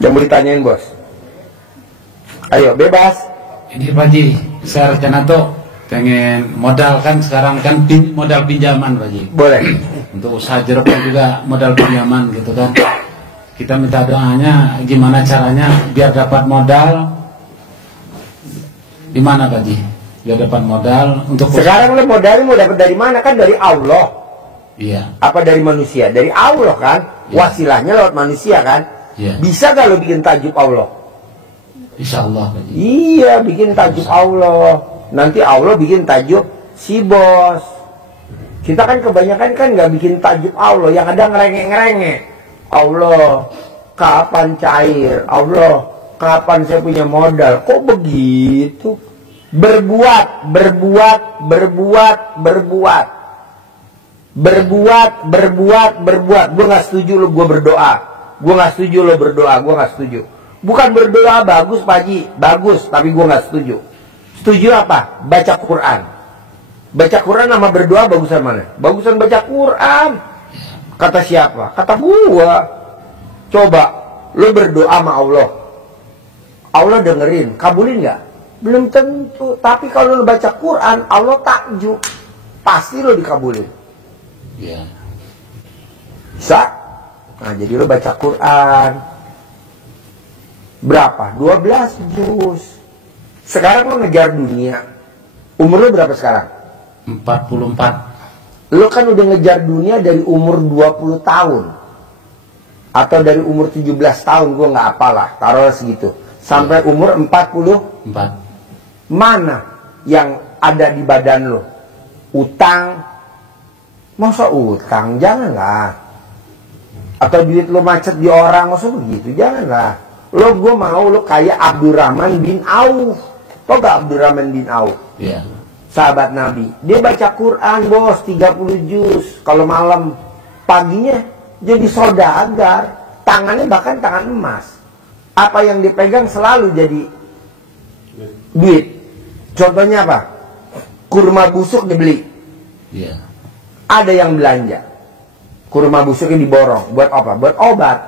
Yang mau ditanyain bos? Ayo bebas. Ini Pak Haji, saya rencana tuh pengen modal kan sekarang kan modal pinjaman Pak Haji. Boleh. Untuk usaha jeruk juga modal pinjaman gitu kan. Kita minta doanya gimana caranya biar dapat modal. Di mana Pak Haji? Biar dapat modal untuk sekarang lo modalnya mau dapat dari mana? Kan dari Allah. Iya. Apa dari manusia? Dari Allah kan. Iya. Wasilahnya lewat manusia kan. Iya. Bisa gak lo bikin tajuk Allah? Insya Allah Pak Haji. Iya, bikin tajuk Allah. Nanti Allah bikin tajuk si bos. Kita kan kebanyakan kan nggak bikin tajuk Allah, yang ada ngerengek-ngerengek. Allah, kapan cair? Allah, kapan saya punya modal? Kok begitu? Berbuat. Gue nggak setuju lo gue berdoa. Gue nggak setuju. Bukan berdoa bagus Pak Haji, bagus, tapi gue nggak setuju. Setuju apa? Baca Quran. Baca Quran sama berdoa bagusan mana? Bagusan baca Quran. Kata siapa? Kata gua. Coba lo berdoa sama Allah. Allah dengerin, kabulin nggak? Belum tentu. Tapi kalau lo baca Quran, Allah takjub. Pasti lo dikabulin. Iya. Bisa? Nah, jadi lo baca Quran. Berapa? 12 juz. Sekarang lo ngejar dunia. Umur lo berapa sekarang? 44. Lo kan udah ngejar dunia dari umur 20 tahun. Atau dari umur 17 tahun, gue nggak apalah, taruh segitu. Sampai umur 44. Mana yang ada di badan lo? Utang. Masa utang? Janganlah. Atau duit lo macet di orang, masa begitu? Janganlah. Gue mau lo kayak Abdurrahman bin Auf. Tau gak Abdurrahman bin Auf? Iya. Sahabat Nabi. Dia baca Quran bos 30 juz. Kalau malam, paginya jadi saudagar. Tangannya bahkan tangan emas. Apa yang dipegang selalu jadi duit. Contohnya apa? Kurma busuk dibeli. Iya. Ada yang belanja. Kurma busuknya diborong. Buat apa? Buat obat.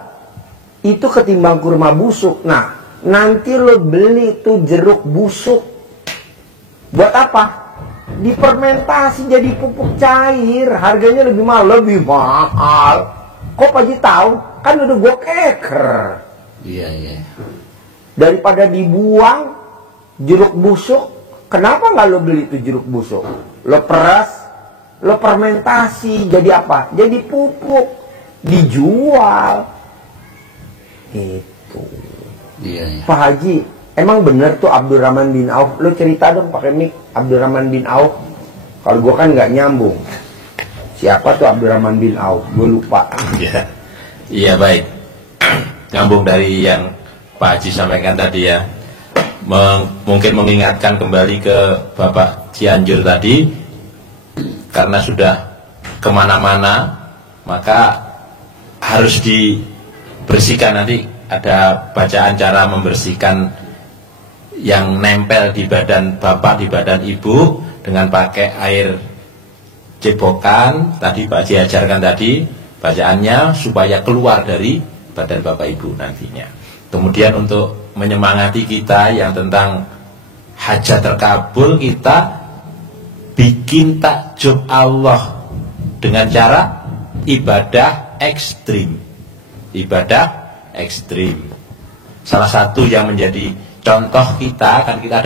Itu ketimbang kurma busuk. Nah, nanti lo beli tuh jeruk busuk. Buat apa? Difermentasi jadi pupuk cair. Harganya lebih mahal. Kok Pak Haji tahu? Kan udah gue keker. Iya. Daripada dibuang jeruk busuk, kenapa nggak lo beli tuh jeruk busuk? Lo peras, lo fermentasi, jadi apa? Jadi pupuk, dijual. Itu. Iya. Pak Haji, emang bener tuh Abdurrahman bin Auf? Lo cerita dong pakai mic, Abdurrahman bin Auf. Kalau gue kan nggak nyambung. Siapa tuh Abdurrahman bin Auf? Gue lupa. Iya baik. Nyambung dari yang Pak Haji sampaikan tadi ya. Mungkin mengingatkan kembali ke Bapak Cianjur tadi. Karena sudah kemana-mana, maka harus dibersihkan. Nanti ada bacaan cara membersihkan yang nempel di badan Bapak, di badan Ibu, dengan pakai air cebokan. Tadi Pak Haji ajarkan tadi bacaannya supaya keluar dari badan Bapak Ibu nantinya. Kemudian untuk menyemangati kita yang tentang hajat terkabul, kita bikin takjub Allah dengan cara ibadah ekstrim. Salah satu yang menjadi contoh kita, kan kita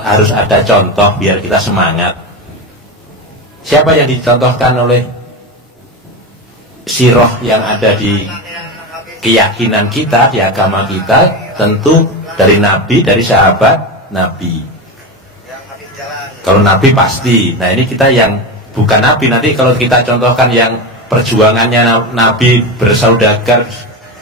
harus ada contoh biar kita semangat. Siapa yang dicontohkan oleh sirah yang ada di keyakinan kita, di agama kita? Tentu dari Nabi, dari sahabat Nabi. Kalau Nabi pasti. Nah ini kita yang bukan Nabi, nanti kalau kita contohkan yang perjuangannya Nabi bersaudagar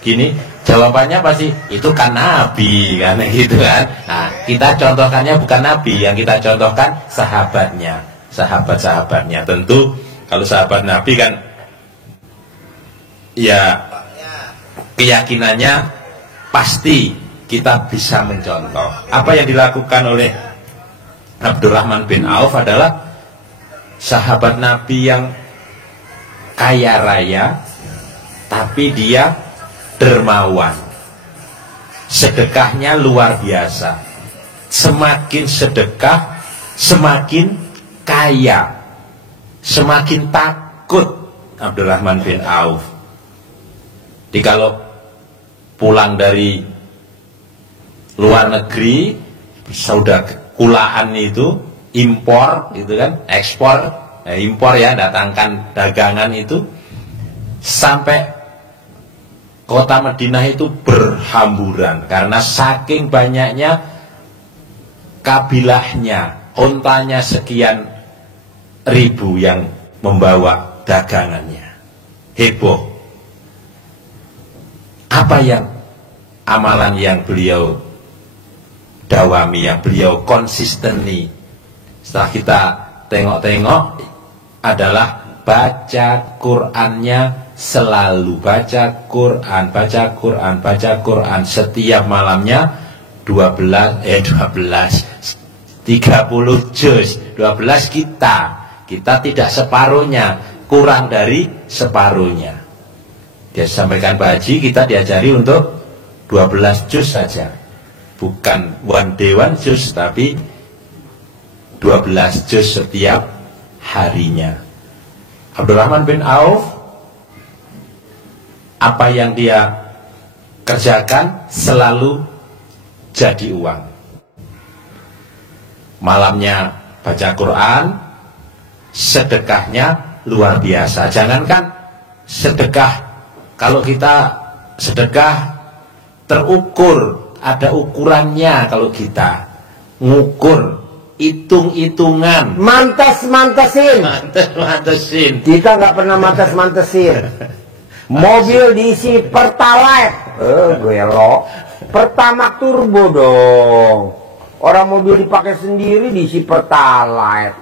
gini, jawabannya pasti itu kan Nabi kan, gitu kan. Nah kita contohkannya bukan Nabi, yang kita contohkan sahabatnya, sahabat-sahabatnya. Tentu kalau sahabat Nabi kan ya keyakinannya pasti kita bisa mencontoh. Apa yang dilakukan oleh Abdurrahman bin Auf adalah sahabat Nabi yang kaya raya, tapi dia dermawan. sedekahnya luar biasa. Semakin sedekah, semakin kaya, semakin takut Abdurrahman bin Auf. Jadi kalau pulang dari luar negeri, saudara kulaan itu impor, gitu kan, ekspor, impor ya, datangkan dagangan itu, sampai kota Madinah itu berhamburan karena saking banyaknya kabilahnya, ontanya sekian ribu yang membawa dagangannya. Heboh. Apa yang amalan yang beliau dawami, yang beliau konsisteni, setelah kita tengok-tengok, adalah baca Qur'annya selalu. Baca Qur'an, baca Qur'an, baca Qur'an setiap malamnya 30 juz. 12 kita tidak separuhnya, kurang dari separuhnya. Dia sampaikan Pak Haji, kita diajari untuk 12 juz saja, bukan one day one juz, tapi 12 juz setiap harinya. Abdurrahman bin Auf, apa yang dia kerjakan selalu jadi uang. Malamnya baca Quran, sedekahnya luar biasa. Jangankan sedekah, kalau kita sedekah terukur, ada ukurannya. Kalau kita ngukur, hitung-hitungan, mantes-mantesin. Kita nggak pernah mantes-mantesin. Mobil diisi Pertalite, gue lo Pertamax turbo dong. Orang mobil dipakai sendiri diisi Pertalite.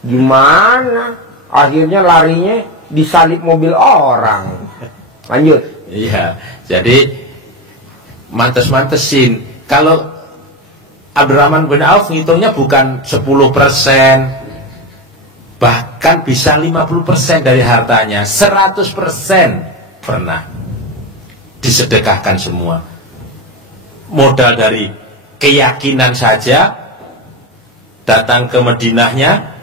Gimana? Akhirnya larinya disalip mobil orang. Lanjut. Iya, jadi mantes-mantesin. Kalau Abdurrahman bin Auf ngitungnya bukan 10%, bahkan bisa 50% dari hartanya, 100% pernah disedekahkan semua. Modal dari keyakinan saja, datang ke Madinahnya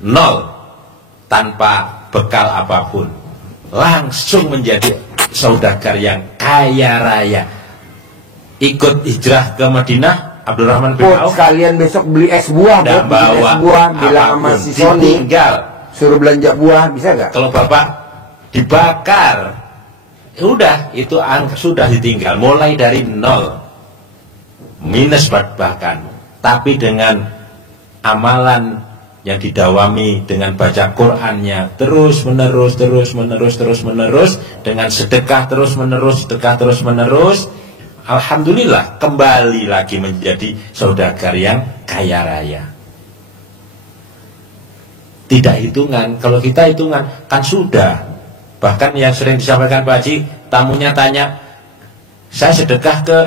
nol, tanpa bekal apapun, langsung menjadi saudagar yang kaya raya. Ikut hijrah ke Madinah, Abdurrahman bin Auf sekalian besok beli es buah, dan bawa es buah, bilang sama si Sony, tinggal suruh belanja buah, bisa gak? Kalau bapak dibakar, udah itu sudah ditinggal, mulai dari nol, minus bahkan. Tapi dengan amalan yang didawami, dengan baca Qur'annya terus menerus, dengan sedekah terus menerus, alhamdulillah kembali lagi menjadi saudagar yang kaya raya. Tidak hitungan. Kalau kita hitungan kan sudah. Bahkan yang sering disampaikan Pak Haji, tamunya tanya, saya sedekah ke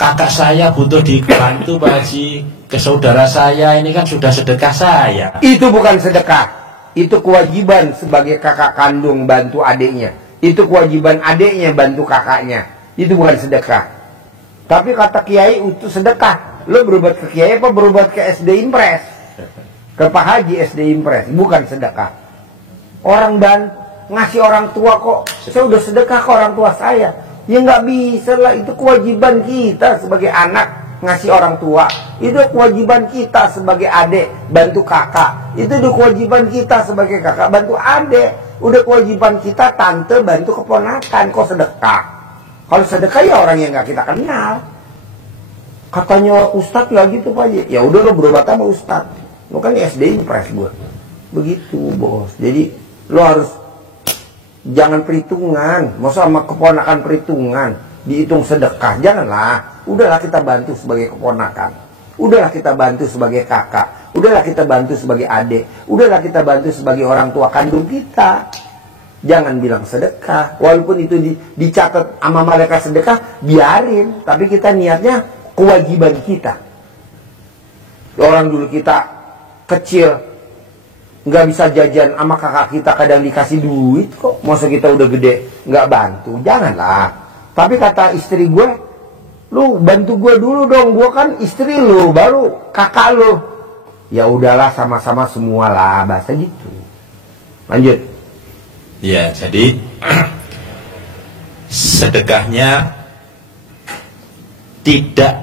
kakak saya butuh dibantu Pak Haji, ke saudara saya ini kan sudah sedekah saya. Itu bukan sedekah, itu kewajiban sebagai kakak kandung bantu adiknya. Itu kewajiban adiknya bantu kakaknya. Itu bukan sedekah. Tapi kata kiai untuk sedekah, lo berobat ke kiai apa berobat ke SD Impres, ke Pak Haji SD Impres? Bukan sedekah. Orang ngasih orang tua kok, saya udah sedekah ke orang tua saya. Ya nggak bisa lah, itu kewajiban kita sebagai anak ngasih orang tua. Itu kewajiban kita sebagai adik bantu kakak. Itu udah kewajiban kita sebagai kakak bantu adik. Udah kewajiban kita tante bantu keponakan. Kok sedekah? Kalau sedekah ya orang yang nggak kita kenal. Katanya Ustadz ya gitu Pak Haji. Ya udah lo berobat sama Ustadz. Lo kan SD Impres gue. Begitu bos. Jadi lo harus jangan perhitungan. Masa sama keponakan perhitungan dihitung sedekah. Janganlah. Udahlah kita bantu sebagai keponakan. Udahlah kita bantu sebagai kakak. Udahlah kita bantu sebagai adik. Udahlah kita bantu sebagai orang tua kandung kita. Jangan bilang sedekah. Walaupun itu dicatat sama malaikat sedekah, biarin. Tapi kita niatnya kewajiban kita. Orang dulu kita kecil nggak bisa jajan sama kakak kita, kadang dikasih duit kok. Masa kita udah gede nggak bantu? Janganlah. Tapi kata istri gue, Lu bantu gue dulu dong, gue kan istri lu, baru kakak lu. Ya udahlah, sama-sama semua lah, bahasa gitu. Lanjut. Ya, jadi sedekahnya tidak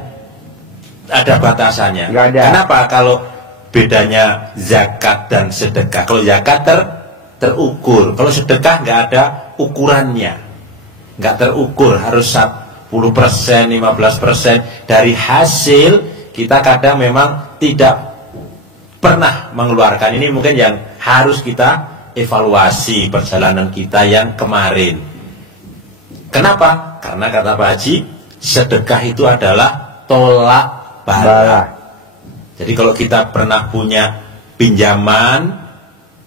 ada batasannya. Nggak ada. Kenapa? Kalau bedanya zakat dan sedekah. Kalau zakat terukur, kalau sedekah nggak ada ukurannya, nggak terukur, harus 10%, 15% dari hasil. Kita kadang memang tidak pernah mengeluarkan. Ini mungkin yang harus kita evaluasi perjalanan kita yang kemarin. Kenapa? Karena kata Pak Haji, sedekah itu adalah tolak bala. Jadi kalau kita pernah punya pinjaman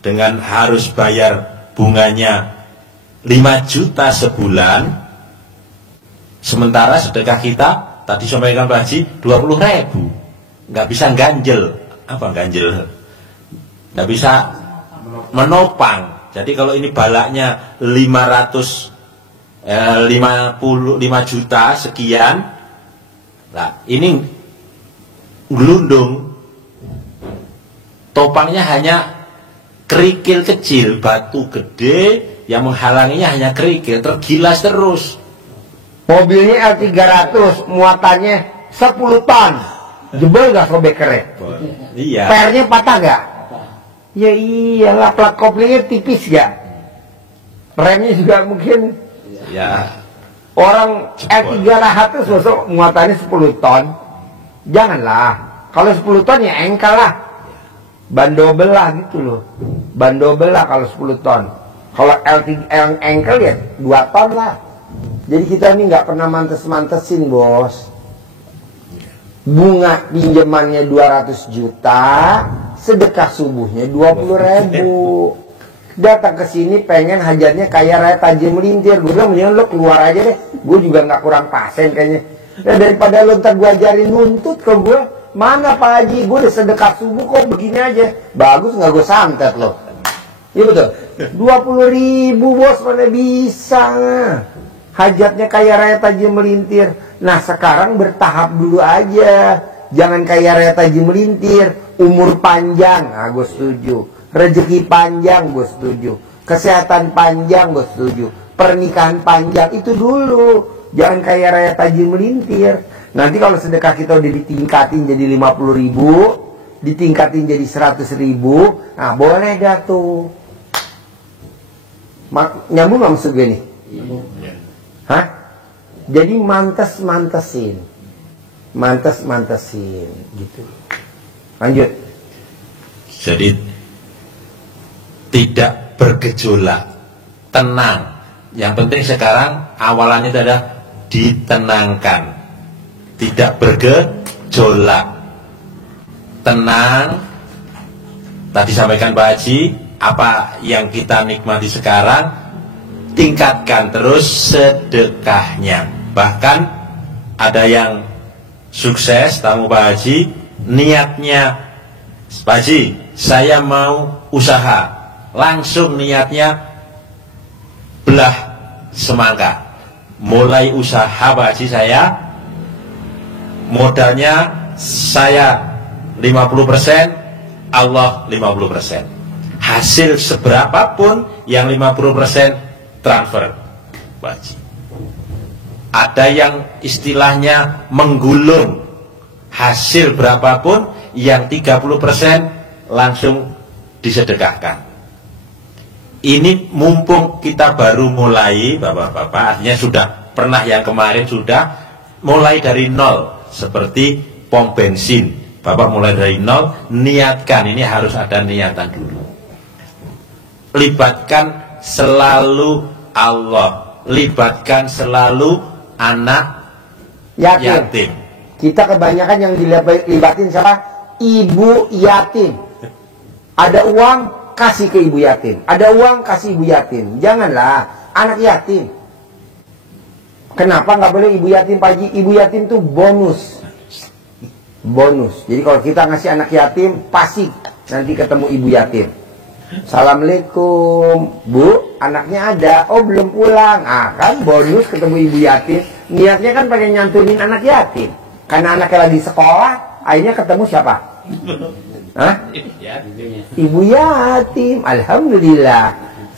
dengan harus bayar bunganya 5 juta sebulan, sementara sedekah kita tadi sampaikan Pak Haji 20.000, nggak bisa ganjel. Apa ganjel? Nggak bisa menopang. Jadi kalau ini balaknya 55 juta sekian, nah ini gelundung, topangnya hanya kerikil kecil, batu gede yang menghalanginya hanya kerikil, tergilas terus. Mobilnya L300, muatannya 10 ton, jebol gak sobek keren? Iya. Pernya patah gak? Ya iyalah, plat koplingnya tipis gak? Remnya juga mungkin. Ya. Orang L300 masuk muatannya 10 ton. Janganlah. Kalau 10 ton ya engkel lah. Ban double lah gitu loh. Ban double lah kalau 10 ton. Kalau engkel ya 2 ton lah. Jadi kita ini nggak pernah mantes-mantesin, bos. Bunga pinjamannya 200 juta, sedekah subuhnya 20.000. Datang ke sini pengen hajatnya kayak raya tajam melintir. Gue bilang mendingan lo keluar aja deh. Gue juga nggak kurang pasen kayaknya. Ya, daripada lo ntar gue ajarin nuntut ke gue. Mana Pak Haji, gue udah sedekah subuh kok begini aja. Bagus nggak gue santet lo. Iya betul. 20.000 bos, mana bisa. Hajatnya kayak raya tajam melintir. Nah sekarang bertahap dulu aja. Jangan kayak raya tajam melintir. Umur panjang, nah gue setuju. Rezeki panjang, gue setuju. Kesehatan panjang, gue setuju. Pernikahan panjang, itu dulu. Jangan kayak raya tajam melintir. Nanti kalau sedekah kita udah ditingkatin jadi 50.000, ditingkatin jadi 100.000, nah boleh dah tuh. Nyambung gak maksud gue nih? Hah? Jadi mantes-mantesin gitu. Lanjut. Jadi tidak bergejolak, tenang. Yang penting sekarang awalannya itu adalah ditenangkan, tidak bergejolak, tenang. Tadi sampaikan Pak Haji, apa yang kita nikmati sekarang, tingkatkan terus sedekahnya. Bahkan ada yang sukses, tamu Pak Haji, niatnya, Pak Haji, saya mau usaha, langsung niatnya belah semangka, mulai usaha Pak Haji saya, modalnya saya 50%, Allah 50%. Hasil seberapapun yang 50% transfer Pak Haji. Ada yang istilahnya menggulung, hasil berapapun yang 30% langsung disedekahkan. Ini mumpung kita baru mulai, bapak-bapak, artinya sudah pernah yang kemarin sudah mulai dari nol, seperti pom bensin. Bapak mulai dari nol, niatkan, ini harus ada niatan dulu. Libatkan selalu Allah, libatkan selalu anak yatim. Kita kebanyakan yang dilibatin siapa? Ibu yatim. Ada uang, kasih ke ibu yatim. Ada uang, kasih ibu yatim. Janganlah anak yatim. Kenapa nggak boleh ibu yatim, Pak Haji? Ibu yatim tuh bonus. Bonus. Jadi kalau kita ngasih anak yatim, pasti nanti ketemu ibu yatim. Assalamualaikum, Bu, anaknya ada. Oh, belum pulang. Ah, kan bonus ketemu ibu yatim. Niatnya kan pengen nyantunin anak yatim. Karena anaknya lagi sekolah, akhirnya ketemu siapa? Hah? Ibu yatim. Alhamdulillah.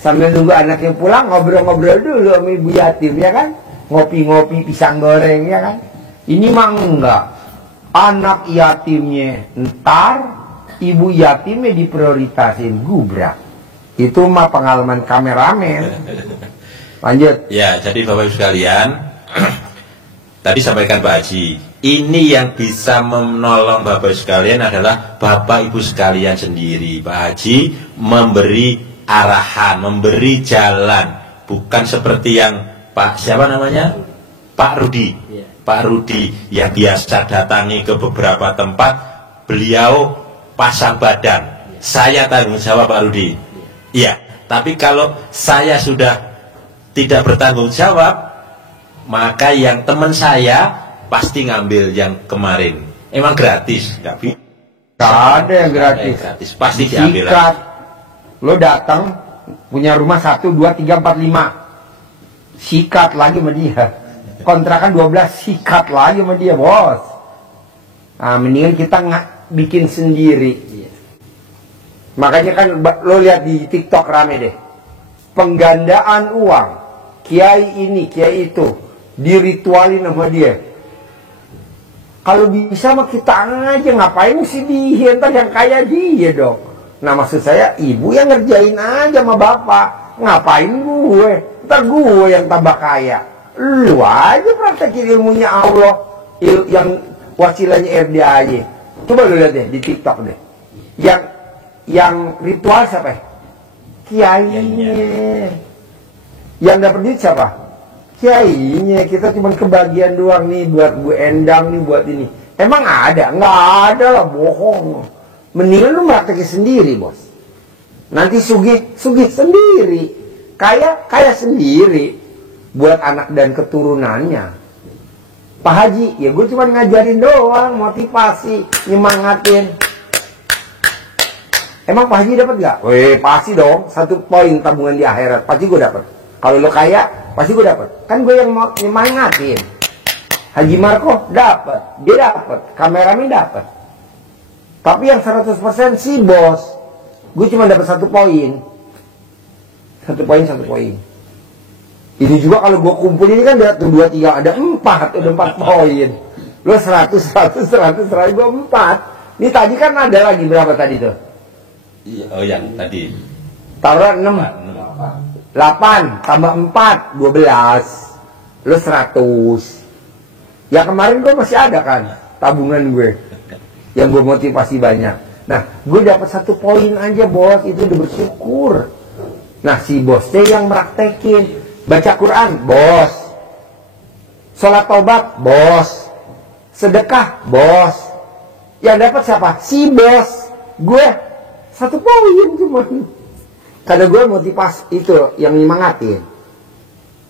Sambil nunggu anaknya pulang, ngobrol-ngobrol dulu sama ibu yatim, ya kan? Ngopi-ngopi, pisang goreng, ya kan? Ini mah enggak. Anak yatimnya ntar, ibu yatimnya diprioritasin, gubrak. Itu mah pengalaman kameramen. Lanjut. Ya, jadi Bapak Ibu sekalian, tadi sampaikan Pak Haji, ini yang bisa menolong Bapak Ibu sekalian adalah Bapak Ibu sekalian sendiri. Pak Haji memberi arahan, memberi jalan, bukan seperti yang Pak siapa namanya? Pak Rudi. Pak Rudi yang biasa datangi ke beberapa tempat, beliau pasang badan. Saya tanggung jawab Pak Rudi. Iya, tapi kalau saya sudah tidak bertanggung jawab, maka yang teman saya pasti ngambil yang kemarin. Emang gratis, nggak bisa. Gak ada yang gratis. Pasti diambil. Sikat. Lo datang punya rumah 1, 2, 3, 4, 5. Sikat lagi sama dia. Kontrakan 12, sikat lagi sama dia, bos. Nah, mendingan kita nggak bikin sendiri. Makanya kan lo lihat di TikTok rame deh. Penggandaan uang, kiai ini, kiai itu, diritualin sama dia. Kalau bisa mah kita aja, ngapain mesti dia, ntar yang kaya dia dong. Nah, maksud saya ibu yang ngerjain aja sama bapak. Ngapain gue? Ntar gue yang tambah kaya. Lu aja praktekin ilmunya Allah, yang wasilanya RDAY. Coba lu lihat deh di TikTok deh. Yang ritual siapa? Kiainya. Yang dapat duit siapa? Kiainya. Kita cuma kebagian doang nih buat Bu Endang nih, buat ini. Emang ada? Nggak ada lah, bohong. Mendingan lu praktekin sendiri, bos. Nanti sugih sendiri, kaya sendiri. Buat anak dan keturunannya. Pak Haji, ya gue cuma ngajarin doang, motivasi, nyemangatin. Emang Pak Haji dapat gak? Weh, pasti dong. 1 poin tabungan di akhirat, pasti gue dapat. Kalau lo kaya, pasti gue dapat. Kan gue yang mau nyemangatin. Haji Marco dapat, dia dapat, kameramen dapat. Tapi yang 100% si bos, gue cuma dapat 1 poin. 1 poin. Ini juga kalau gue kumpul ini kan ada 2, 3, ada 4, udah 4 poin. Lo 100, gue 4. Ini tadi kan ada lagi berapa tadi tuh? Oh yang tadi. Taruh 6. 8 tambah 4, 12. Lo 100. Ya kemarin gue masih ada kan tabungan gue. Yang gue motivasi banyak. Nah, gue dapat 1 poin aja, bos. Itu udah bersyukur. Nah, si bosnya yang meraktekin. Baca Quran, bos. Sholat taubat, bos. Sedekah, bos. Yang dapat siapa? Si bos. Gue 1 poin cuma. Karena gue motivasi itu yang nyemangatin.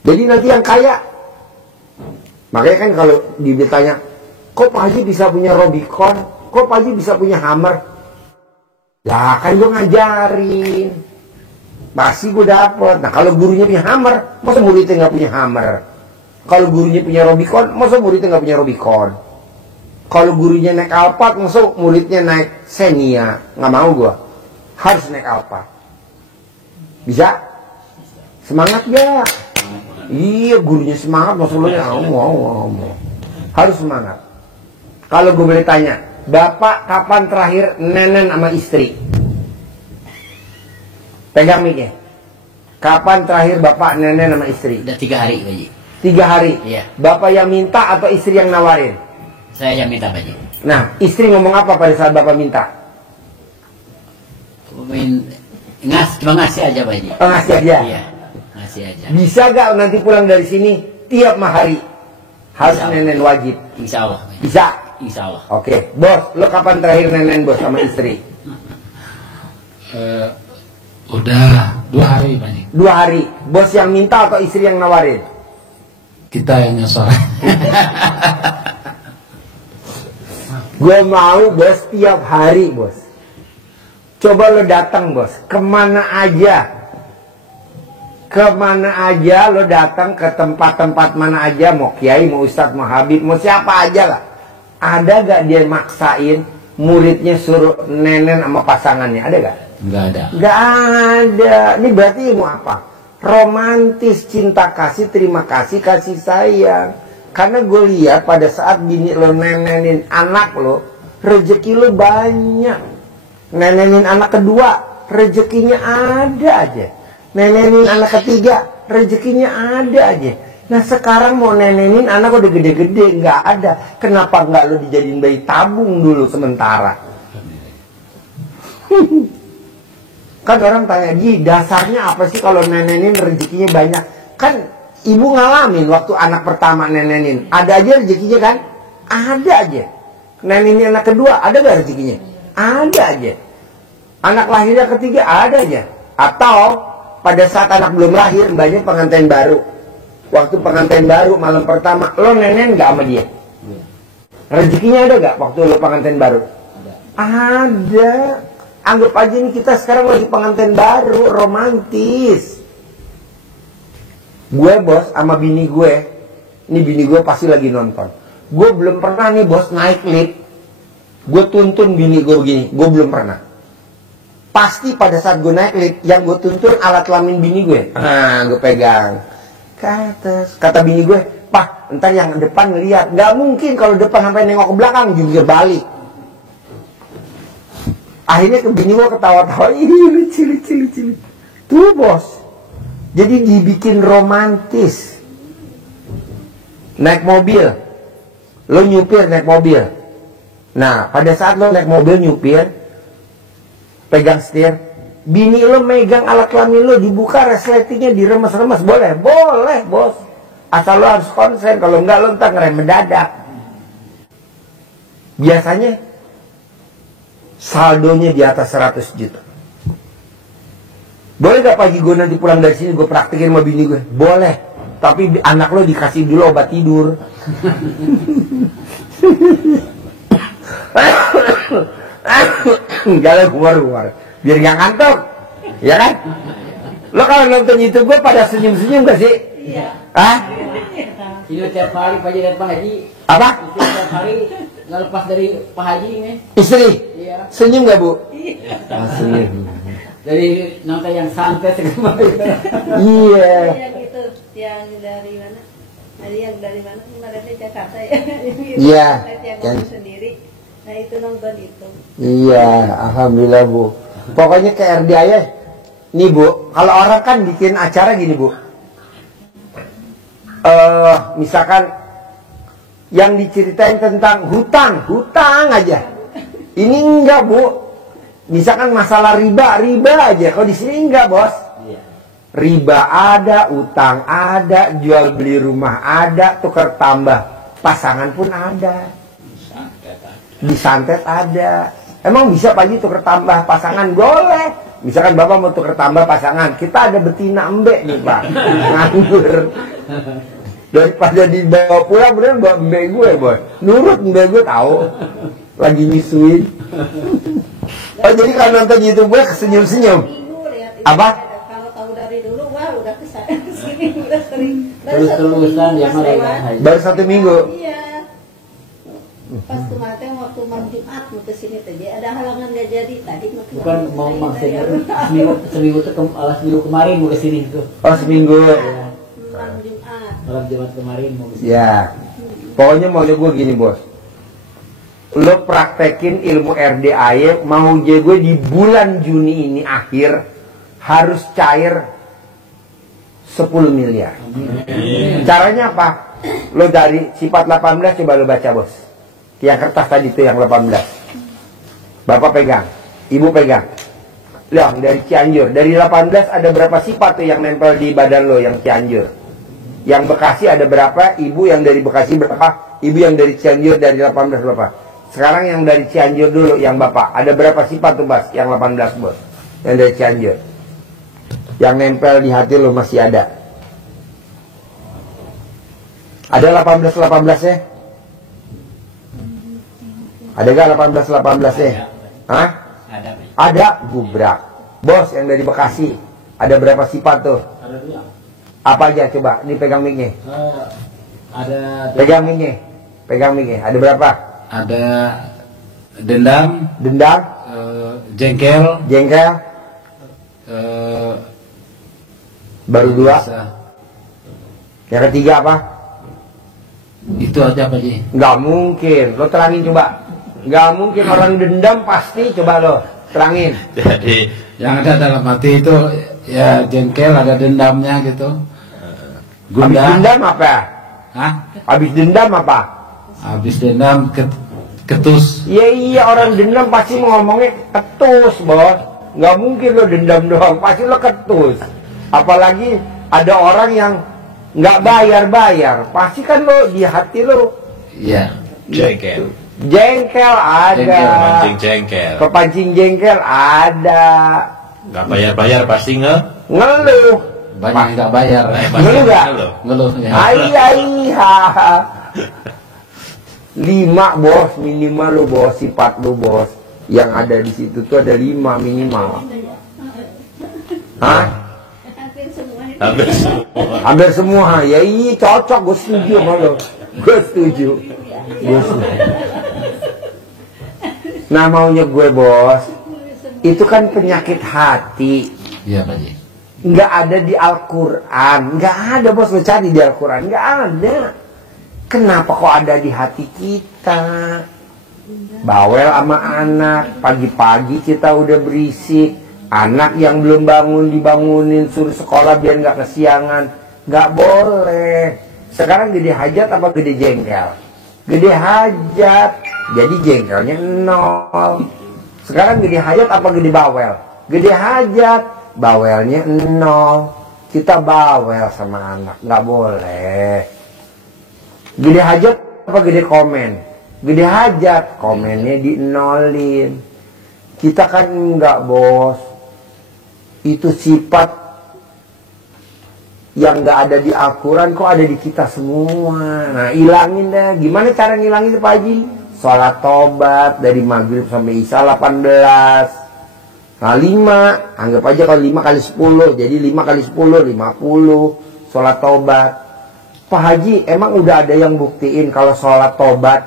Jadi nanti yang kaya. Makanya kan kalau ditanya, kok Pak Haji bisa punya Robicon? Kok Pak Haji bisa punya Hammer? Ya kan gue ngajarin. Pasti gue dapet. Nah kalau gurunya punya Hammer, masa muridnya nggak punya Hammer? Kalau gurunya punya Robicon, masa muridnya nggak punya Robicon? Kalau gurunya naik Alphard, masa muridnya naik Xenia? Nggak mau gue. Harus naik Alphard. Bisa? Semangat ya? Iya, gurunya semangat, masa lu mau. Harus semangat. Kalau gue boleh tanya, Bapak kapan terakhir nenen sama istri? Pegang mic-nya. Kapan terakhir Bapak nenen sama istri? Udah 3 hari, Pak Haji. 3 hari? Iya. Bapak yang minta atau istri yang nawarin? Saya yang minta, Pak Haji. Nah, istri ngomong apa pada saat Bapak minta? Cuma ngasih aja, Pak Haji. Oh, ngasih aja? Iya, ngasih aja. Bisa gak nanti pulang dari sini tiap hari harus nenen wajib? Insya Allah, Pak Haji. Bisa? Insya Allah. Oke, bos, lo kapan terakhir nenen bos sama istri? Udah 2 hari, Pak Haji. 2 hari. Bos yang minta atau istri yang nawarin? Kita yang nyosor. Gue mau bos tiap hari, bos. Coba lo datang bos, kemana aja lo datang, ke tempat-tempat mana aja, mau kiai, mau ustadz, mau habib, mau siapa aja lah. Ada gak dia maksain muridnya suruh nenen sama pasangannya? Ada gak? Nggak ada. Gak ada. Ini berarti ilmu apa? Romantis, cinta kasih, terima kasih, kasih sayang. Karena gue lihat pada saat bini lo nenenin anak lo, rezeki lo banyak. Nenenin anak kedua, rezekinya ada aja. Nenenin anak ketiga, rezekinya ada aja. Nah sekarang mau nenenin anak udah gede-gede, nggak ada. Kenapa nggak lo dijadiin bayi tabung dulu sementara? Kan orang tanya, Ji, dasarnya apa sih kalau nenenin rezekinya banyak? Kan ibu ngalamin waktu anak pertama nenenin, ada aja rezekinya kan? Ada aja. Nenenin anak kedua, ada gak rezekinya? Ada aja. Anak lahirnya ketiga, ada aja. Atau pada saat anak belum lahir, mbaknya pengantin baru. Waktu pengantin baru malam pertama, lo nenen gak sama dia? Rezekinya ada gak waktu lo pengantin baru? Ada. Anggap aja nih kita sekarang lagi pengantin baru, romantis. Gue bos sama bini gue, ini bini gue pasti lagi nonton. Gue belum pernah nih bos naik lift, gue tuntun bini gue begini, gue belum pernah. Pasti pada saat gue naik lift, yang gue tuntun alat kelamin bini gue. Nah, gue pegang ke atas. Kata bini gue, Pak, ntar yang depan ngeliat. Gak mungkin kalau depan sampai nengok ke belakang, jungkir balik. Akhirnya ke bini gue ketawa-tawa, ih lucu. Tuh bos, jadi dibikin romantis. Naik mobil, lo nyupir naik mobil. Nah, pada saat lo naik mobil nyupir, pegang setir, bini lo megang alat kelamin lo, dibuka resletingnya, diremes-remes, boleh? Boleh bos, asal lo harus konsen. Kalau enggak lo ntar ngerem mendadak. Biasanya saldonya di atas 100 juta. Boleh gak pagi gue nanti pulang dari sini gue praktekin sama bini gue? Boleh, tapi anak lo dikasih dulu obat tidur. Jalan keluar biar gak ngantuk, ya kan? Lo kalau nonton YouTube gue pada senyum-senyum gak sih? Iya. Hah? Itu tiap hari Pak Haji lihat Pak Haji. Apa? Itu tiap hari nggak lepas dari Pak Haji ini. Istri? Iya. Senyum gak bu? Iya. Senyum. Dari nonton yang santet kemarin. Iya. Yang itu, yang dari mana? Yang dari mana? Kemarin di Jakarta ya. Iya. Yang ngomong sendiri. Nah itu nonton itu. Iya, alhamdulillah bu. Pokoknya ke RDA ya. Nih bu, kalau orang kan bikin acara gini bu. Misalkan yang diceritain tentang hutang aja. Ini enggak bu. Misalkan masalah riba aja. Kalau di sini enggak bos. Riba ada, utang ada, jual beli rumah ada, tukar tambah pasangan pun ada. Disantet ada. Emang bisa Pak Haji tukar tambah pasangan? Boleh. Misalkan Bapak mau tukar tambah pasangan, kita ada betina embek nih Pak, nganggur. Daripada dibawa pulang, bener bawa embek gue boy. Nurut embek gue tahu, lagi nyusuin. Oh jadi kalau nonton YouTube gue kesenyum-senyum. Apa? Kalau tahu dari dulu, wah udah kesana sini, udah sering. Terus-terusan ya mereka. Baru 1 minggu. Iya. Pas kemarin waktu malam Jumat mau ke sini tadi ada halangan gak jadi tadi Bukan mau maksudnya seminggu kemarin mau ke sini tuh. Oh seminggu. malam Jumat. Malam Jumat kemarin mau ke sini. Ya. Pokoknya maunya gue gini bos. Lo praktekin ilmu RDAY, mau gue di bulan Juni ini akhir harus cair 10 miliar. Caranya apa? Lo dari sifat 18 coba lo baca bos. Yang kertas tadi itu yang 18. Bapak pegang, ibu pegang. Lihat dari Cianjur, dari 18 ada berapa sifat tuh yang nempel di badan lo yang Cianjur. Yang Bekasi ada berapa? Ibu yang dari Bekasi berapa? Ibu yang dari Cianjur dari 18 berapa? Sekarang yang dari Cianjur dulu, yang Bapak. Ada berapa sifat tuh Bas? Yang 18 bos. Yang dari Cianjur. Yang nempel di hati lo masih ada. Ada 18 ya? Ada gak 18 ya? Hah? Ada. Ada gubrak. Bos yang dari Bekasi, ada berapa sifat tuh? Ada 2. Apa aja coba? Ini pegang mic-nya. Ada Pegang mic-nya. Pegang mic-nya. Ada berapa? ada dendam, Dendam, jengkel, jengkel, baru 2. bisa. Yang ketiga apa? Itu aja Pak Ji. Nggak mungkin. Lo terangin coba. Nggak mungkin orang dendam pasti. Coba lo terangin. Jadi Yang ada dalam hati itu ya jengkel, ada dendamnya gitu. Habis Gundah. dendam apa? Hah? Habis dendam apa? Habis dendam ketus. Iya orang dendam pasti ngomongnya ketus, bos. Nggak mungkin lo dendam doang, pasti lo ketus. Apalagi ada orang yang nggak bayar, pasti kan lo di hati lo Iya. jengkel, jengkel ada, mancing jengkel, kepancing jengkel ada, nggak bayar pasti ngeluh, Banyak yang nggak bayar. Ngeluh nggak? Ngeluh ya. Iya. 5 bos minimal lo bos, sifat lo bos yang ada di situ tuh ada 5 minimal. Hah? Hampir semua itu. hampir semua. Hampir semua. Ya iya cocok, gue setuju sama lo. Gue setuju. Nah maunya gue bos, itu kan penyakit hati. Iya Pak Ji. Nggak ada di Al-Quran. Nggak ada bos, lo cari di Al-Quran. Nggak ada. Kenapa kok ada di hati kita? Bawel sama anak, pagi-pagi kita udah berisik. Anak yang belum bangun dibangunin, suruh sekolah biar nggak kesiangan. Nggak boleh. Sekarang gede hajat apa gede jengkel? Gede hajat, jadi jengkelnya 0. Sekarang gede hajat apa gede bawel? Gede hajat, bawelnya 0. Kita bawel sama anak, nggak boleh. Gede hajat apa gede komen? Gede hajat, komennya di-0-in. Kita kan enggak bos. Itu sifat yang enggak ada di Al-Quran kok ada di kita semua. Nah ilangin deh. Gimana cara ngilangin Pak Haji? Sholat tobat dari maghrib sampai isya 18. Nah 5, anggap aja kalau 5 kali 10, jadi 5 kali 10, 50. Sholat tobat. Pak Haji, emang udah ada yang buktiin kalau sholat tobat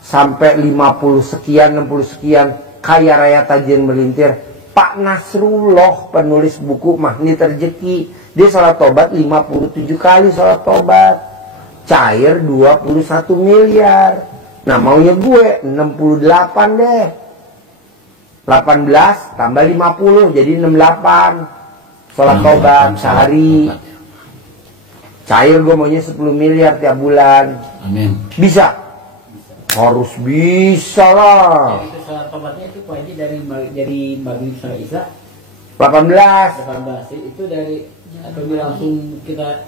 sampai 50 sekian, 60 sekian, kaya raya tajin melintir? Pak Nasrullah, penulis buku Magnet Rezeki, dia sholat tobat 57 kali sholat tobat. Cair 21 miliar. Nah maunya gue 68 deh. 18 tambah 50 jadi 68. Sholat tobat sehari. Cair gue maunya 10 miliar tiap bulan. Amin. Bisa? Harus bisa lah. Itu sholat tobatnya itu Pak Haji dari maghrib sampai isya 18. 18. Itu dari atau langsung kita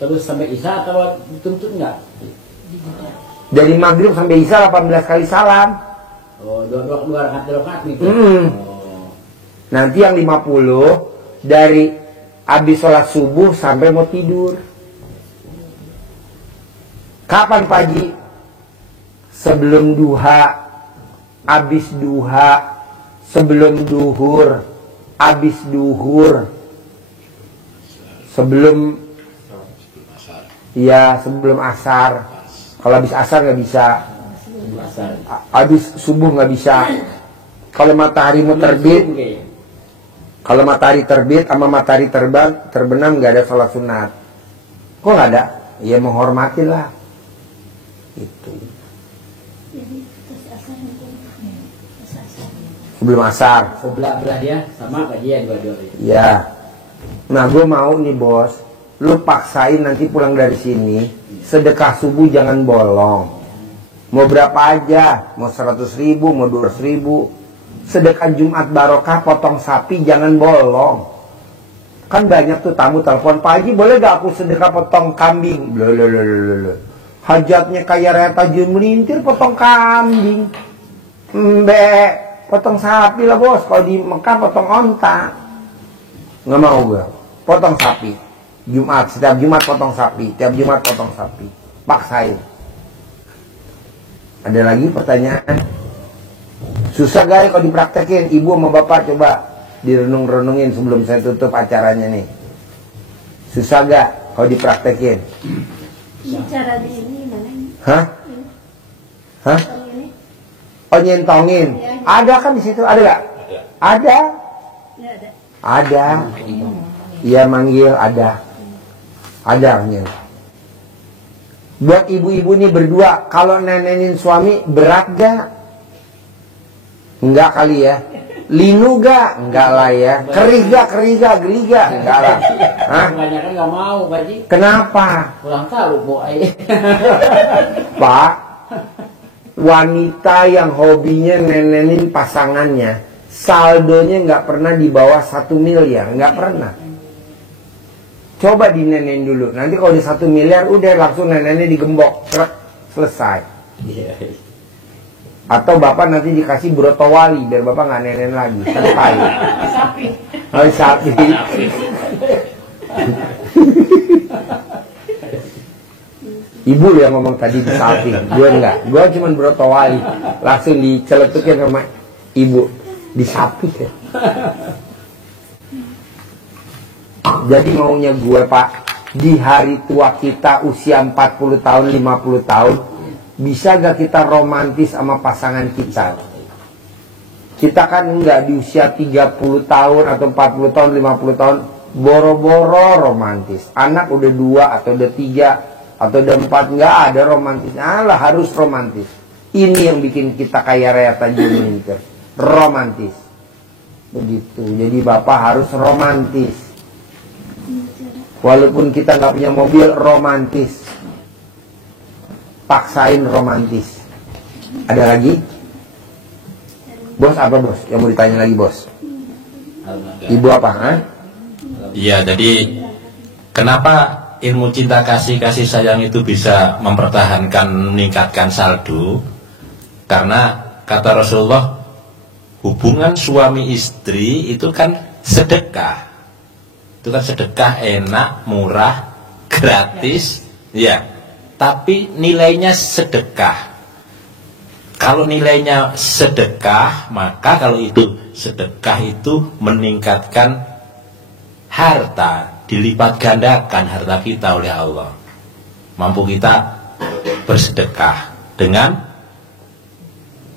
terus sampai isya atau dituntut enggak? Dari maghrib sampai isya 18 kali salam. Oh, dua rakaat nih. Oh. Nanti yang 50 dari habis sholat subuh sampai mau tidur. Kapan Pak Haji? Sebelum duha, habis duha, sebelum duhur, habis duhur, sebelum sebelum asar. Kalau habis asar nggak bisa, habis subuh nggak bisa. Kalau matahari mau terbit, kalau matahari terbit sama matahari terbenam nggak ada sholat sunat. Kok nggak ada? Ya menghormatin lah. Itu. Sebelum asar. Sebelah dia sama Pak Haji ya dua-dua itu. Ya. Nah gue mau nih bos, lu paksain nanti pulang dari sini, sedekah subuh jangan bolong. Mau berapa aja, mau 100.000, mau 200.000. Sedekah Jumat barokah potong sapi jangan bolong. Kan banyak tuh tamu telepon, Pak Haji boleh gak aku sedekah potong kambing? Loh. Hajatnya kaya raya tajil melintir potong kambing. Potong sapi lah bos. Kalau di Mekah potong onta. Nggak mau gue. Potong sapi. Jumat, setiap Jumat potong sapi. Tiap Jumat potong sapi. Paksain. Ada lagi pertanyaan? Susah guys kalau dipraktekin. Ibu sama bapak coba direnung-renungin sebelum saya tutup acaranya nih. Susah gak kalau dipraktekin? Ini cara di ini mana ini? Hah? Hah? Kalau ini? Oh, nyentongin. Ya, ya. Ada kan di situ? Ada gak? Ada. Nggak ada. Ada. Iya manggil ada. Ada nyentong. Buat ibu-ibu nih berdua, kalau nenenin suami berat gak? Enggak kali ya. Linu gak? Enggak lah ya. Kerih gak? Geli gak? Enggak lah. Hah? Kebanyakan nggak mau, Pak Ji. Kenapa? Kurang tahu, Bu. Pak, wanita yang hobinya nenenin pasangannya, saldonya nggak pernah di bawah 1 miliar, nggak pernah. Coba dinenenin dulu. Nanti kalau di 1 miliar, udah langsung nenennya digembok, krek, selesai. Atau bapak nanti dikasih broto wali biar bapak nggak nenen lagi, selesai. Sapi. Oh, sapi. Ibu yang ngomong tadi di sapi, gue enggak. Gue cuma broto wali, langsung diceletukin sama ibu di sapi ya. Jadi maunya gue, Pak, di hari tua kita usia 40 tahun, 50 tahun, bisa gak kita romantis sama pasangan kita? Kita kan enggak di usia 30 tahun atau 40 tahun, 50 tahun, boro-boro romantis. Anak udah 2 atau udah 3 atau udah 4, enggak ada romantis. Alah, harus romantis. Ini yang bikin kita kaya raya tajam itu. Romantis. Begitu. Jadi bapak harus romantis. Walaupun kita nggak punya mobil, romantis. Paksain romantis. Ada lagi? Bos apa bos? Yang mau ditanya lagi bos? Ibu apa? Hah? Iya, jadi kenapa ilmu cinta kasih sayang itu bisa mempertahankan, meningkatkan saldo? Karena kata Rasulullah, hubungan suami istri itu kan sedekah. Itu kan sedekah enak, murah, gratis, ya. Tapi nilainya sedekah. Kalau nilainya sedekah, maka kalau itu sedekah itu meningkatkan harta, dilipat gandakan harta kita oleh Allah. Mampu kita bersedekah dengan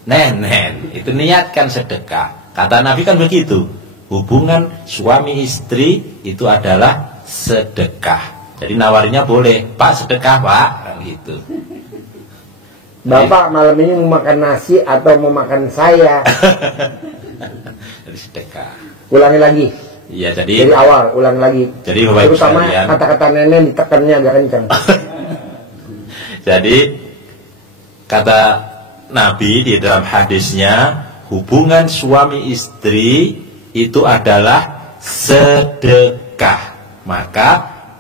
nenen, itu niatkan sedekah. Kata Nabi kan begitu. Hubungan suami istri itu adalah sedekah. Jadi nawarinya boleh, Pak sedekah Pak, kan gitu. Bapak malam ini mau makan nasi atau mau makan saya? Jadi sedekah. Ulangi lagi. Iya, Dari awal, ulangi lagi. Jadi Bapak Ibu terutama sekalian, kata-kata nenek ditekannya agak kencang. jadi kata Nabi di dalam hadisnya, hubungan suami istri itu adalah sedekah. Maka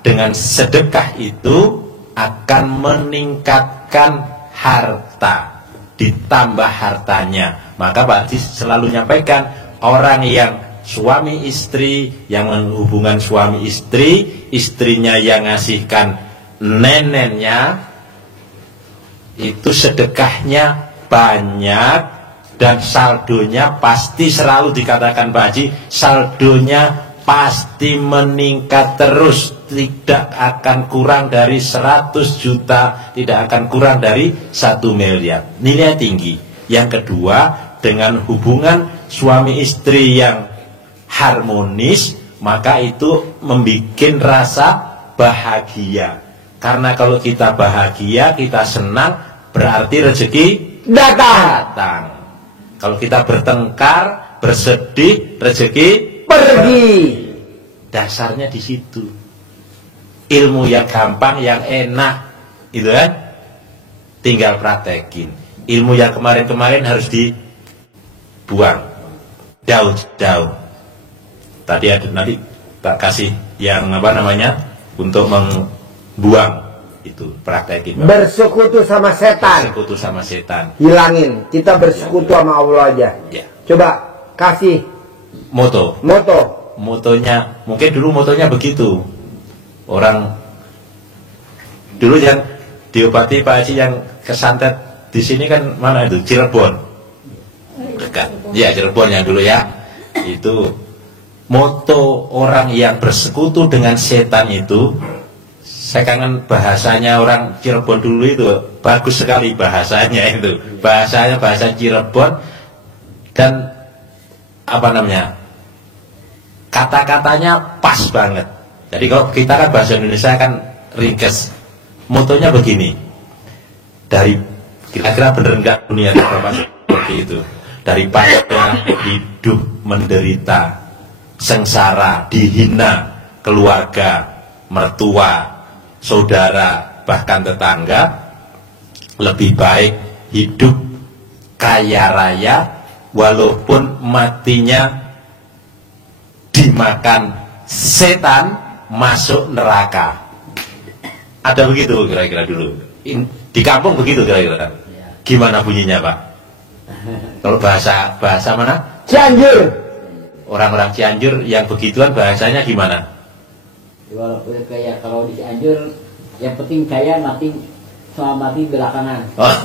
dengan sedekah itu akan meningkatkan harta, ditambah hartanya. Maka Pak Haji selalu nyampaikan, orang yang suami istri, yang hubungan suami istri, istrinya yang ngasihkan nenennya, itu sedekahnya banyak. Dan saldonya pasti selalu dikatakan Pak Haji, saldonya pasti meningkat terus. Tidak akan kurang dari 100 juta, tidak akan kurang dari 1 miliar. Nilai tinggi. Yang kedua, dengan hubungan suami istri yang harmonis, maka itu membuat rasa bahagia. Karena kalau kita bahagia, kita senang, berarti rezeki datang. Kalau kita bertengkar, bersedih, rezeki Pergi. Dasarnya di situ. Ilmu yang gampang, yang enak, itu kan? Tinggal praktekin. Ilmu yang kemarin-kemarin harus dibuang jauh-jauh. Tadi ada, nanti tak kasih yang apa namanya untuk membuang. Itu praktekin. Bersekutu sama setan. Bersekutu sama setan. Hilangin. Kita bersekutu sama Allah aja. Ya. Coba kasih Moto. Motonya, mungkin dulu motonya begitu. Orang dulu yang diobati Pak Haji yang kesantet di sini kan mana itu? Cirebon. dekat. Ya, Cirebon yang dulu ya. Itu moto orang yang bersekutu dengan setan itu, saya kangen bahasanya orang Cirebon dulu itu, bagus sekali bahasanya itu. Bahasanya bahasa Cirebon dan apa namanya? Kata-katanya pas banget. Jadi kalau kita kan bahasa Indonesia kan ringkes. Motonya begini. Dari kira-kira bener enggak dunia Bapak seperti itu? Daripada hidup menderita, sengsara, dihina keluarga, mertua, saudara, bahkan tetangga, lebih baik hidup kaya raya walaupun matinya dimakan setan, masuk neraka. Ada begitu kira-kira dulu. Di kampung begitu kira-kira. Gimana bunyinya, Pak? Kalau bahasa mana? Cianjur. Orang-orang Cianjur yang begituan bahasanya gimana? Walaupun kayak kalau di Cianjur, yang penting kaya mati sama mati belakangan. Oh.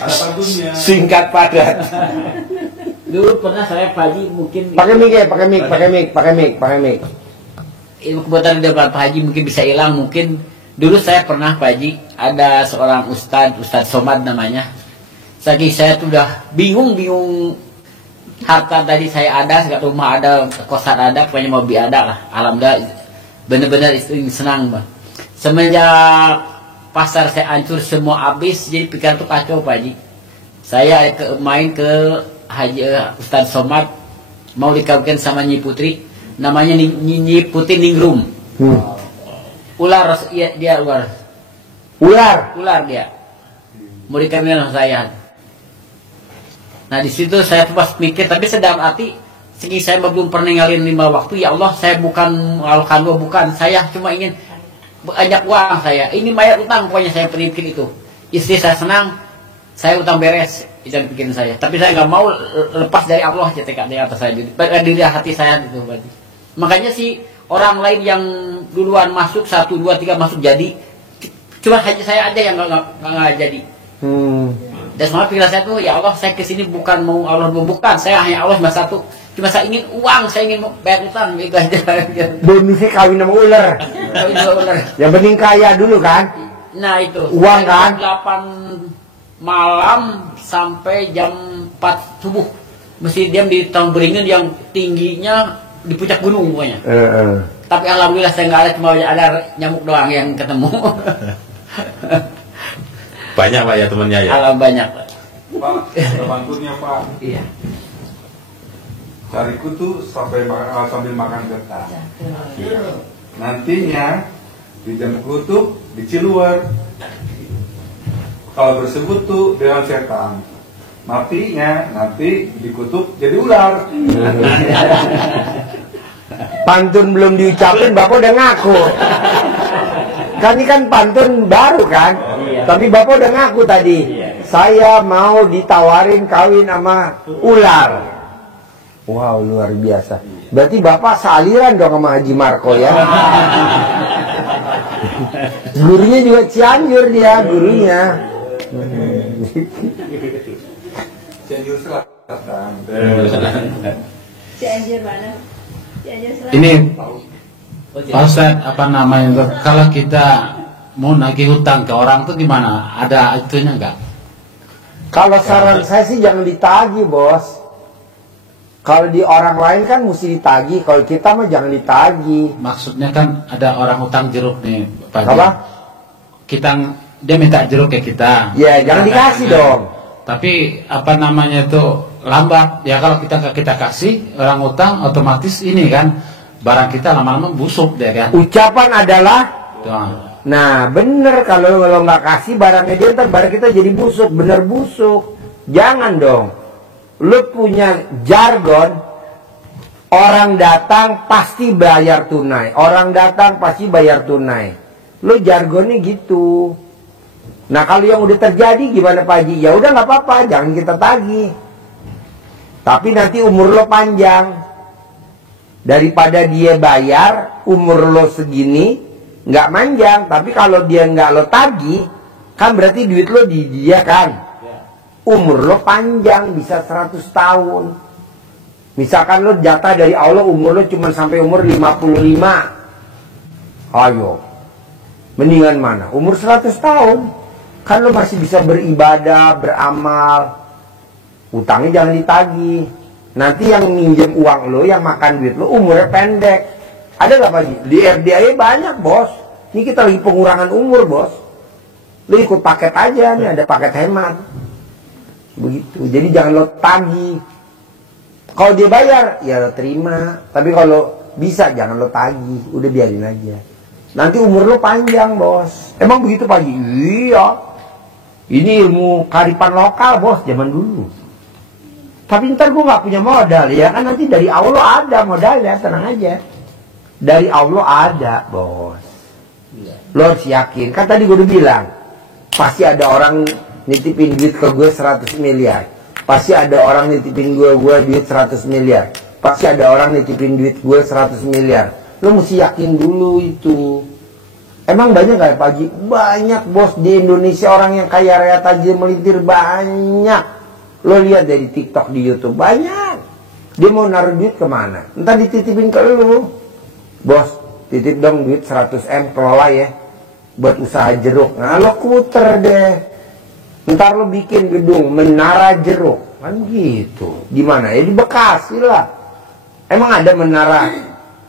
Ada pantunnya. Singkat padat. Dulu pernah saya pagi mungkin Pakai mic ya, pakai mic. ilmu kebutuhan dari Pak Haji mungkin bisa hilang. Mungkin dulu saya pernah Pak Haji, ada seorang Ustadz Somad namanya. Saking saya tuh udah bingung harta tadi saya ada, rumah ada, kosan ada, pokoknya mobil ada lah. Alhamdulillah benar-benar senang Pak. Semenjak pasar saya hancur semua habis, jadi pikiran tuh kacau Pak Haji. Saya main ke Haji Ustadz Somad, mau dikawinkan sama Nyi Putri, namanya Nyi Putri Ningrum. Ular, dia ular dia. Mau dikawinkan sama saya. Nah di situ saya tuh pas mikir, tapi sedang hati, segi saya belum pernah ngalin 5 waktu. Ya Allah, saya bukan alhamdulillah bukan, saya cuma ingin banyak uang saya. Ini bayar utang, pokoknya saya pikir itu. Istri saya senang, saya utang beres, itu pikiran saya. Tapi saya nggak mau lepas dari Allah, cetek di atas saya, di hati saya itu. Makanya sih orang lain yang duluan masuk 1, 2, 3 masuk jadi, cuma hanya saya aja yang nggak jadi. Dan semua pikiran saya tuh, ya Allah, saya kesini bukan mau Allah, bukan, saya hanya Allah cuma satu, cuma saya ingin uang, saya ingin bayar utang, itu aja. Belum bisa kawin sama ular. Yang penting kaya dulu kan. Nah itu. Uang kan. 8 malam sampai jam 4 subuh, mesti diam di tahun beringin yang tingginya di puncak gunung pokoknya. Tapi alhamdulillah saya nggak ada, cuma ada nyamuk doang yang ketemu. Banyak Pak ya temennya ya? Alam banyak Pak. Pak, ada pantunnya Pak. Iya. Cari kutu sambil makan ketan. Nantinya di jam kutu di Ciluar. Kalau bersekutu dengan setan, matinya nanti dikutuk jadi ular. Pantun belum diucapin, Bapak udah ngaku. Kan ini kan pantun baru kan. Tapi Bapak udah ngaku tadi. Saya mau ditawarin kawin sama ular. Wow, luar biasa. Berarti Bapak sealiran dong sama Haji Marco ya. Gurunya juga Cianjur dia, gurunya. Cianjur Selatan. Cianjur mana? Cianjur Selatan. Ini Pak Ustadz, apa namanya itu? Kalau kita mau nagih hutang ke orang tuh gimana? Ada itunya enggak? Kalau saran saya sih jangan ditagih, Bos. Kalau di orang lain kan mesti ditagih, kalau kita mah jangan ditagih. Maksudnya kan ada orang hutang jeruk nih, Pak. Apa? Dia minta jeruk ke kita. Ya, jangan dikasih dong. Tapi apa namanya itu lambat. Ya kalau kita kasih orang hutang, otomatis ini kan barang kita lama-lama busuk deh kan. Ucapan adalah, Tuh. nah bener kalau nggak kasih barangnya dia, ntar barang kita jadi busuk, bener busuk. Jangan dong. Lu punya jargon, orang datang pasti bayar tunai, orang datang pasti bayar tunai. Lu jargonnya gitu. Nah kalau yang udah terjadi gimana Pak Haji? Ya udah nggak apa-apa, jangan kita tagih. Tapi nanti umur lo panjang. Daripada dia bayar umur lo segini nggak manjang. Tapi kalau dia nggak lo tagih, kan berarti duit lo di dia kan. umur lo panjang, bisa 100 tahun. Misalkan lo jatah dari Allah umur lo cuma sampai umur 55. Ayo, mendingan mana? Umur 100 tahun. Kan lo masih bisa beribadah, beramal. Utangnya jangan ditagih. Nanti yang minjem uang lo, yang makan duit lo, umurnya pendek. Ada gak Pak Haji? Di RDA banyak bos. Ini kita lagi pengurangan umur bos. Lo ikut paket aja, nih ada paket hemat. Begitu. Jadi jangan lo tagih. Kalau dia bayar, ya lo terima. Tapi kalau bisa, jangan lo tagih. Udah biarin aja. Nanti umur lo panjang bos. Emang begitu Pak Haji? Iya. Ini ilmu kearifan lokal bos, zaman dulu. Tapi ntar gue gak punya modal ya kan, nanti dari Allah ada modalnya, tenang aja. Dari Allah ada bos. Lo harus yakin. Kan tadi gue udah bilang, pasti ada orang nitipin duit ke gue 100 miliar. Pasti ada orang nitipin gue duit 100 miliar. Pasti ada orang nitipin duit gue 100 miliar. Lo mesti yakin dulu itu. Emang banyak gak ya Pak Haji? Banyak bos, di Indonesia orang yang kaya raya tajir melintir banyak. Lo lihat dari TikTok, di YouTube, banyak. Dia mau naruh duit kemana? Entar dititipin ke lo. Bos, titip dong duit 100 M, kelola ya, buat usaha jeruk. Nah lo kuter deh. Ntar lo bikin gedung menara jeruk. Kan gitu. Di mana? Ya di Bekasi lah. Emang ada menara?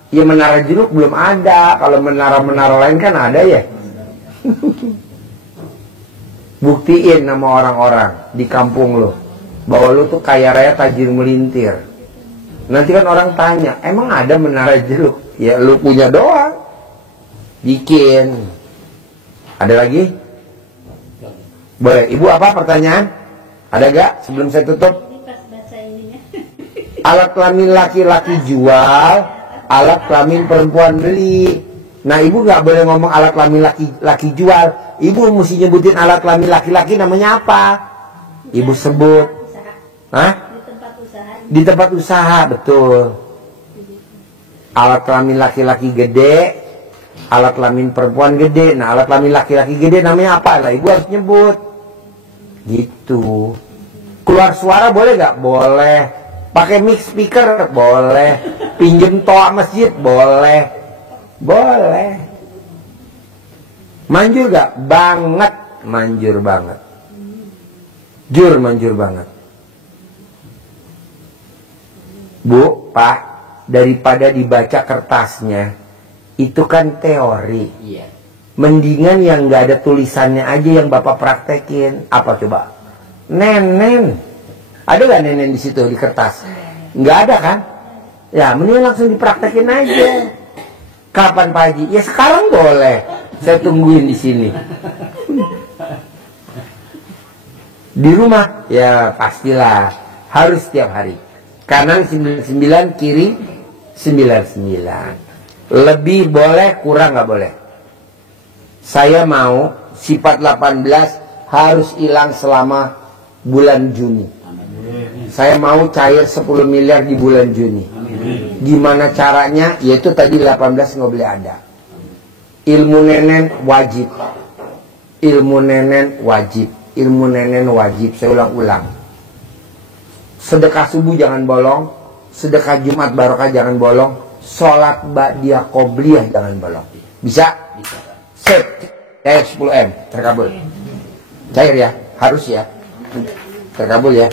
Ya menara jeruk belum ada. Kalau menara-menara lain kan ada ya. Buktiin sama orang-orang di kampung lo bahwa lo tuh kaya raya tajir melintir. Nanti kan orang tanya, emang ada menara jeruk? Ya lo punya doang. Bikin. Ada lagi? Boleh. Ibu apa pertanyaan? Ada gak sebelum saya tutup? Alat kelamin laki-laki jual, alat kelamin perempuan beli. Nah ibu gak boleh ngomong alat kelamin laki-laki jual. Ibu mesti nyebutin alat kelamin laki-laki namanya apa? Ibu sebut. Hah? Di tempat usaha, betul. Alat kelamin laki-laki gede, alat kelamin perempuan gede. Nah alat kelamin laki-laki gede namanya apa? Lah ibu harus nyebut. Gitu. Keluar suara boleh gak? Boleh. Pakai mix speaker? Boleh. Pinjem toa masjid? Boleh. Boleh. Manjur gak? Banget. Manjur banget. Jur, manjur banget. Bu, Pak, daripada dibaca kertasnya, itu kan teori. Iya. Mendingan yang gak ada tulisannya aja yang Bapak praktekin. Apa coba? Nenen. Ada gak nenen di situ di kertas? Nggak ada kan? Ya, mendingan langsung dipraktekin aja. Kapan Pak Haji? Ya sekarang boleh. Saya tungguin di sini. Di rumah? Ya pastilah. Harus setiap hari. Kanan 99, kiri 99. Lebih boleh, kurang nggak boleh. Saya mau sifat 18 harus hilang selama bulan Juni. Saya mau cair 10 miliar di bulan Juni. Gimana caranya? Yaitu tadi 18 nggak boleh ada. Ilmu nenen wajib. Ilmu nenen wajib. Ilmu nenen wajib. Saya ulang-ulang. Sedekah subuh jangan bolong. Sedekah Jumat barokah jangan bolong. Sholat ba'diyah qobliyah jangan bolong. Bisa? Bisa. Set. Cair 10 M. Terkabul. Cair ya? Harus ya? Terkabul ya?